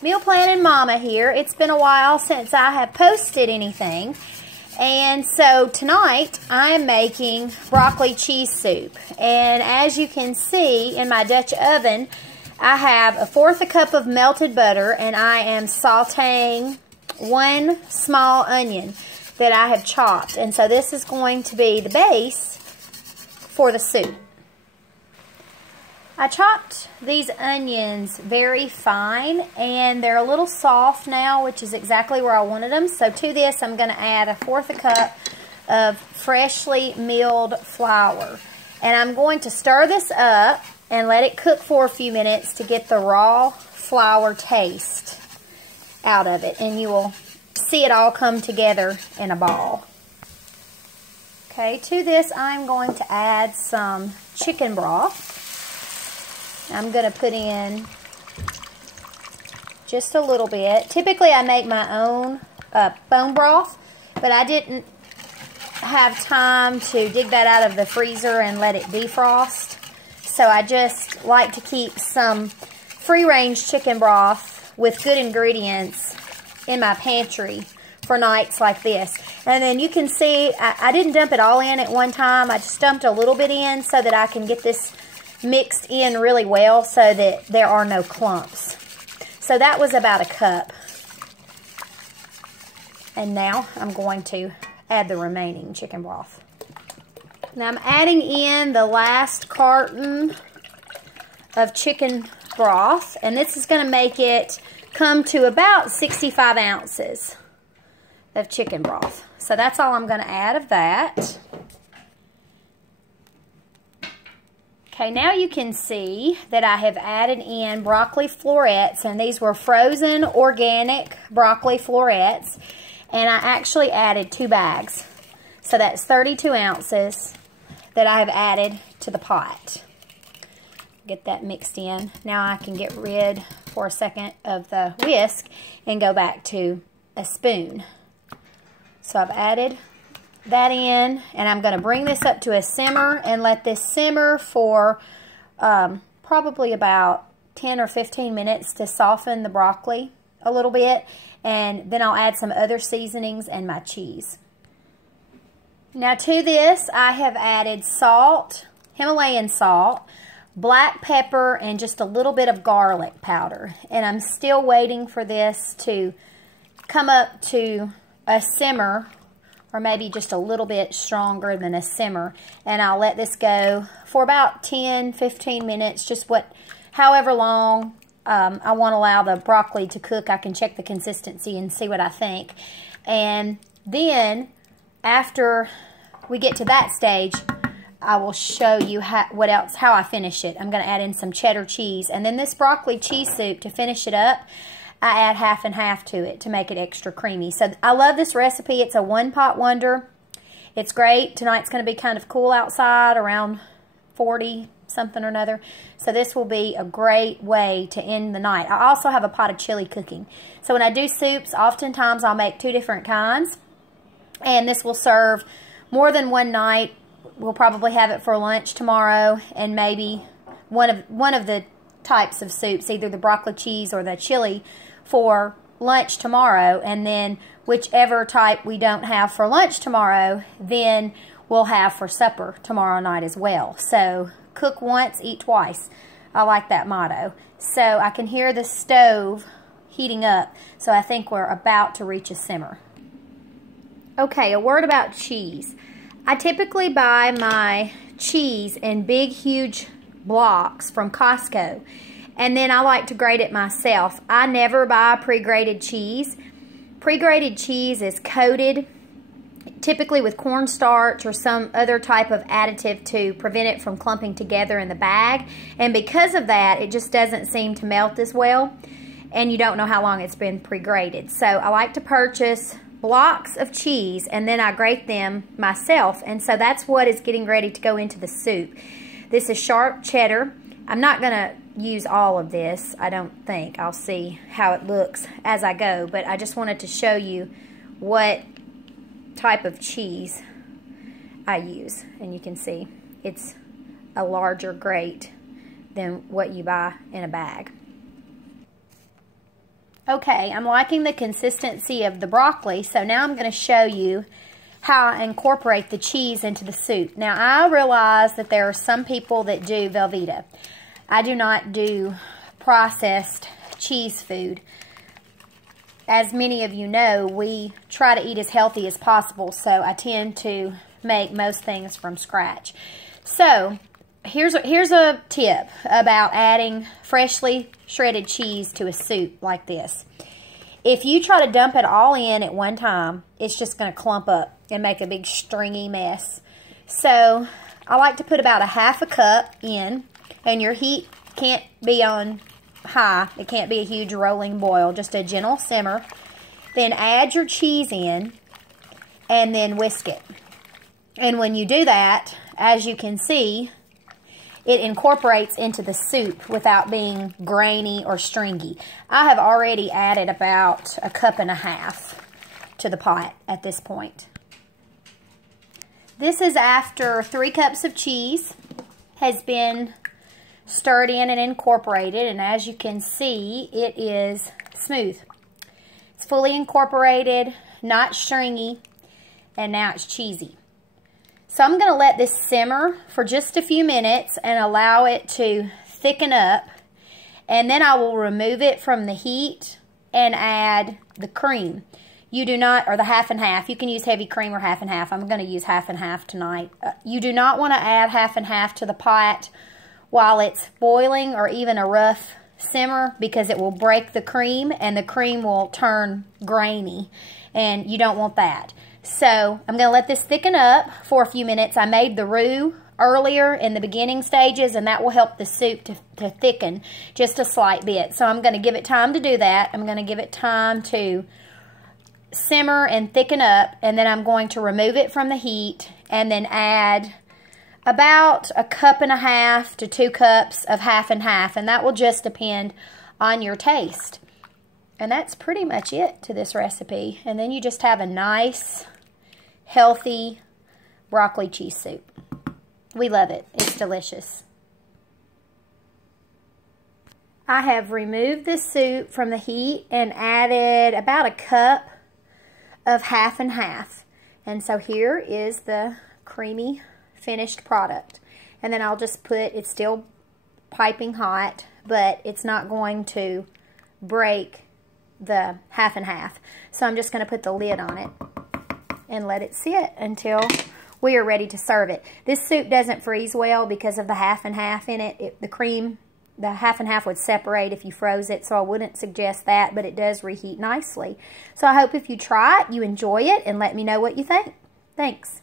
Meal Planning Mama here. It's been a while since I have posted anything. And so tonight I am making broccoli cheese soup. And as you can see in my Dutch oven, I have 1/4 cup of melted butter, and I am sauteing 1 small onion that I have chopped. And so this is going to be the base for the soup. I chopped these onions very fine, and they're a little soft now, which is exactly where I wanted them. So to this, I'm going to add 1/4 cup of freshly milled flour. And I'm going to stir this up and let it cook for a few minutes to get the raw flour taste out of it. And you will see it all come together in a ball. Okay, to this, I'm going to add some chicken broth. I'm going to put in just a little bit. Typically, I make my own bone broth, but I didn't have time to dig that out of the freezer and let it defrost. So I just like to keep some free-range chicken broth with good ingredients in my pantry for nights like this. And then you can see, I didn't dump it all in at one time. I just dumped a little bit in so that I can get this mixed in really well so that there are no clumps. So that was about 1 cup. And now I'm going to add the remaining chicken broth. Now I'm adding in the last carton of chicken broth, and this is going to make it come to about 65 ounces of chicken broth. So that's all I'm going to add of that. Okay, now you can see that I have added in broccoli florets, and these were frozen organic broccoli florets, and I actually added 2 bags. So that's 32 ounces that I have added to the pot. Get that mixed in. Now I can get rid for a second of the whisk and go back to a spoon. So I've added that in, and I'm going to bring this up to a simmer and let this simmer for probably about 10 or 15 minutes to soften the broccoli a little bit, and then I'll add some other seasonings and my cheese. Now to this, I have added salt, Himalayan salt, black pepper, and just a little bit of garlic powder, and I'm still waiting for this to come up to a simmer, or maybe just a little bit stronger than a simmer. And I'll let this go for about 10-15 minutes, just however long I want to allow the broccoli to cook. I can check the consistency and see what I think. And then after we get to that stage, I will show you how I finish it. I'm going to add in some cheddar cheese, and then this broccoli cheese soup, to finish it up, I add half and half to it to make it extra creamy. So I love this recipe. It's a one-pot wonder. It's great. Tonight's going to be kind of cool outside, around 40 something or another. So this will be a great way to end the night. I also have a pot of chili cooking. So when I do soups, oftentimes I'll make 2 different kinds. And this will serve more than one night. We'll probably have it for lunch tomorrow, and maybe one of the types of soups, either the broccoli cheese or the chili, for lunch tomorrow, and then whichever type we don't have for lunch tomorrow, then we'll have for supper tomorrow night as well. So cook once, eat twice. I like that motto. So I can hear the stove heating up, so I think we're about to reach a simmer. Okay, a word about cheese. I typically buy my cheese in big, huge blocks from Costco, and then I like to grate it myself. I never buy pre-grated cheese. Pre-grated cheese is coated typically with cornstarch or some other type of additive to prevent it from clumping together in the bag, and because of that, it just doesn't seem to melt as well, and you don't know how long it's been pre-grated. So I like to purchase blocks of cheese, and then I grate them myself, and so that's what is getting ready to go into the soup. This is sharp cheddar. I'm not going to use all of this, I don't think. I'll see how it looks as I go, but I just wanted to show you what type of cheese I use. And you can see it's a larger grate than what you buy in a bag. Okay, I'm liking the consistency of the broccoli, so now I'm going to show you how I incorporate the cheese into the soup. Now, I realize that there are some people that do Velveeta. I do not do processed cheese food. As many of you know, we try to eat as healthy as possible, so I tend to make most things from scratch. So, here's a tip about adding freshly shredded cheese to a soup like this. If you try to dump it all in at one time, it's just going to clump up and make a big stringy mess. So, I like to put about a half a cup in, and your heat can't be on high. It can't be a huge rolling boil, just a gentle simmer. Then add your cheese in and then whisk it. And when you do that, as you can see, it incorporates into the soup without being grainy or stringy. I have already added about a cup and a half to the pot at this point. This is after 3 cups of cheese has been stirred in and incorporated, and as you can see, it is smooth. It's fully incorporated, not stringy, and now it's cheesy. So I'm going to let this simmer for just a few minutes and allow it to thicken up, and then I will remove it from the heat and add the cream. You do not, or the half and half. You can use heavy cream or half and half. I'm going to use half and half tonight. You do not want to add half and half to the pot while it's boiling or even a rough simmer, because it will break the cream and the cream will turn grainy, and you don't want that. So I'm going to let this thicken up for a few minutes. I made the roux earlier in the beginning stages, and that will help the soup to thicken just a slight bit. So I'm going to give it time to do that. I'm going to give it time to simmer and thicken up, and then I'm going to remove it from the heat and then add about a cup and a half to 2 cups of half and half, and that will just depend on your taste. And that's pretty much it to this recipe. And then you just have a nice, healthy broccoli cheese soup. We love it. It's delicious. I have removed the soup from the heat and added about a cup of half and half. And so here is the creamy finished product. And then I'll just put, it's still piping hot, but it's not going to break the half and half. So I'm just going to put the lid on it and let it sit until we are ready to serve it. This soup doesn't freeze well because of the half and half in it. The cream, the half and half would separate if you froze it, so I wouldn't suggest that, but it does reheat nicely. So I hope if you try it, you enjoy it, and let me know what you think. Thanks.